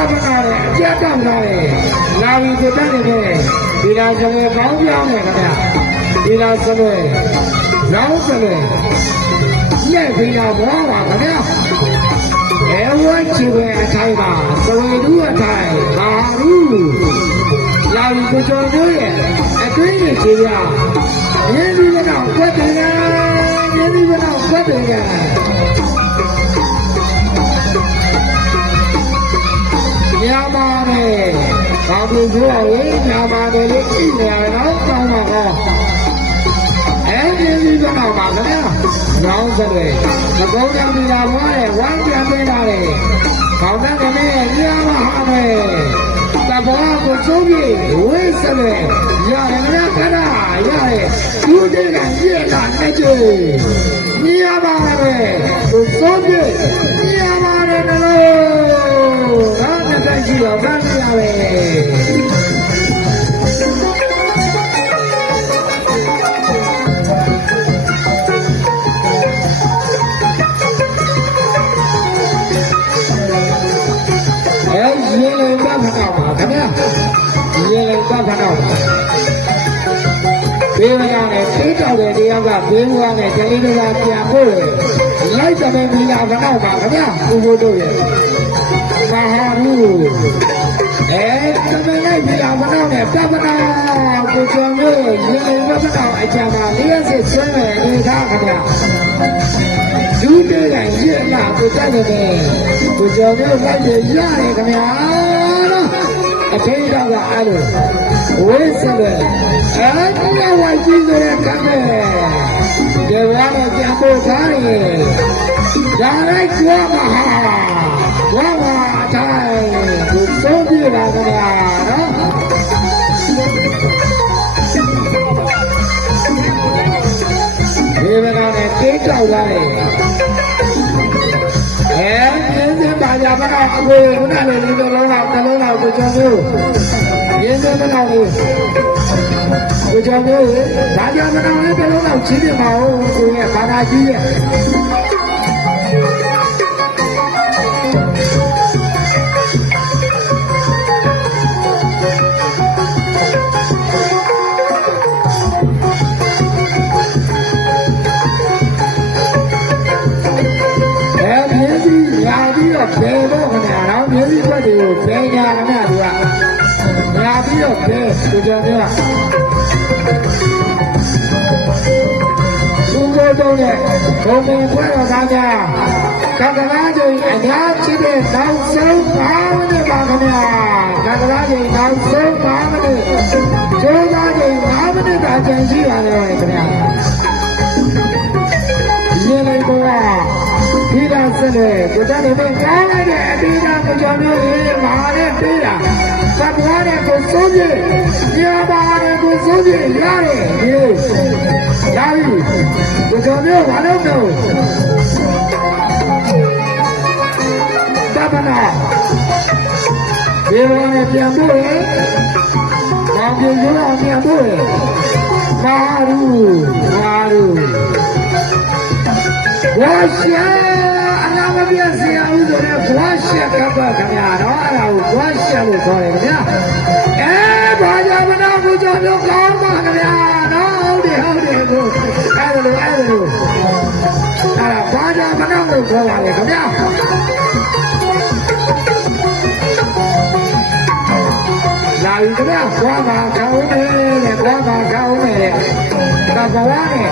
ဘာမနာလေအပြတ်တောက်လာတယ်လာပြီးကိုတက်နေတယ်ဒီလားစမဲပေါင်းပြောင်းနေခင်ဗျဒီလားစမဲလောင်းစမဲညက်ပြီးတော့ဘောပါခင်ဗျအဲဝတ်ချီပဲအထိုင်ပါသဝေလူအထိုင်ဘာဘူးလာပြီးကိုကျော်တို့ရဲ့အတွင်းကြီးကြီးရရင်းပြီးတော့ကွက်တယ်ရင်းပြီးတော့ကွက်တယ်ညပါတယ်ဘာလို့ဆိုရလဲညပါတယ်လေကြည့်နေရတော့ကောင်းပါကောအဲဒီတော့ပါခင်ဗျာရောင်းစတဲ့သဘောတောင်ပြလာပါလေဝိုင်းပြန်ပေးပါလေခေါင်းသားကလည်းညမဟာမယ်သဘောကိုကျိုးပြီးဝိစတဲ့ရတယ်ခင်ဗျာခဏရတယ်သူတွေကပြည့်လာနေကြညပါတယ်ကိုကျိုးပြီးညပါတယ်လို့ဒါနဲ့တိုက်ကြည့်တော့ဘာလို့ရလဲရေလုံးပတ်ဖက်တော့ပါခင်ဗျာရေလုံးပတ်ဖက်တော့ဘေးမရနဲ့တေးတောက်တဲ့တရားကဘေးမရနဲ့တလေးတွေကပြန်ဖို့လိုက်တယ်မိလာဖက်တော့ပါခင်ဗျာဦးဘုတို့ရဲ့မဟာဘူးသမီးလိုက်မိလာဖက်တော့နဲ့ပတ်ဖက်တော့ကိုကျော်မျိုးရေလုံးပတ်ဖက်တော့အချမ်းပါလေးစစ်ဆွဲမယ်ဒီသားခင်ဗျာလူတွေကရေလာကိုတိုက်နေတယ်ကိုကျော်မျိုးလိုက်တယ်ရတယ်ခင်ဗျာအထေးတော်ကအဲ့လိုဝိစတဲ့အဲဒီကဝိုက်ကြီးတဲ့ကံနဲ့ဒီဝါတော့ပြန်ပို့ထားတယ်ဒါလိုက်ကျွားမှာဝါဝါတိုင်းကိုစိုးပြလာကြတာနော်ဒီဘက်ကလည်းတေးတောက်လာတယ်ရင်းပါကြပါတော့အကိုခုနကလေးတို့လုံးတော့နှလုံးတော့ကိုကျော်မျိုးရင်းစမတော့ဘူးကိုကျော်မျိုးဘာကြောင့်မတော့လဲနှလုံးတော့ကြီးနေပါဦးကိုရဲ့ဘာသာကြီးရဲ့ဘယ်တော့ခဏတော့မြေကြီးဘက်တွေကိုဘယ်ညာခဏသူကညာပြီးတော့ဘယ်ကိုကြောင်ပြောသူတို့တော့နဲ့ဘုံဘုံခွဲတော်သားများကကလာကြီးအများကြီးတဲ့နောက်ဆုံးပါမနဲ့ပါခင်ဗျာကကလာကြီးနောက်ဆုံးပါမနဲ့ကျိုးသားကြီး5မိနစ်တာကျန်ရှိပါလေခင်ဗျာဒီနေ့တော့ဒီလာစတဲ့ကိုတန်းနေတဲ့ကောင်းလိုက်တဲ့အပြီးသားကိုကြောင်မျိုးရေးမာနဲ့ပြေးတာသတ်သွားတဲ့ကိုစိုးပြေညပါတယ်ကိုစိုးပြေရတယ်ဒီလာပြီကိုကြောင်မျိုးဘာလို့တော့သဗ္ဗနာဒီလိုနဲ့ပြန်ဖို့ရဘာပြေရောအောင်ပြန်ဖို့ရမာရူဝါရှာအနာမပြည့်စရာဦးဆိုတဲ့ဝါရှာကပ်ပါခင်ဗျာတော့အဲ့ဒါကိုဝါရှာလို့ခေါ်တယ်ခင်ဗျာဘာကြောင့်မနာဘူးကြောင့်တော့ကောင်းပါခင်ဗျာတော့ဟုတ်တယ်ကိုအဲ့ဒါဘာကြောင့်မနာဘူးခေါ်ပါလေခင်ဗျာလာပြီခင်ဗျာဘွားပါကောင်းတယ်ဘွားပါကောင်းတယ်တဘဝနဲ့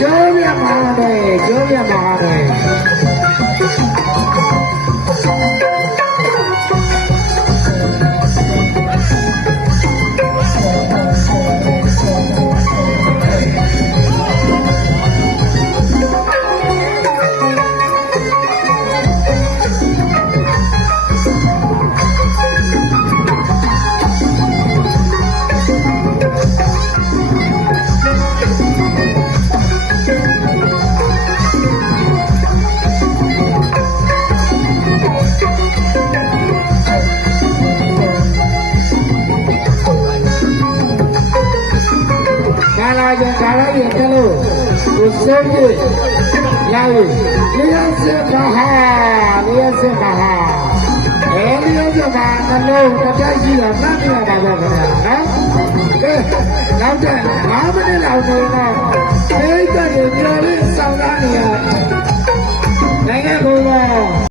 ကျိုးရမှာပဲကျိုးရမှာပဲကာလာရဲ့တလို့ကိုစိုးပြေလာပြီလျှက်စစ်ပါဟာလျှက်စစ်ပါဟာလျှက်စစ် ပါနှလုံးတစ်တိုက်ရှိတော့မှတ်ပြရပါတော့ခင်ဗျာနော်ကဲနောက်တဲ့5မိနစ်လောက်ဆိုတော့အိတ်ကတွေကြော်လေး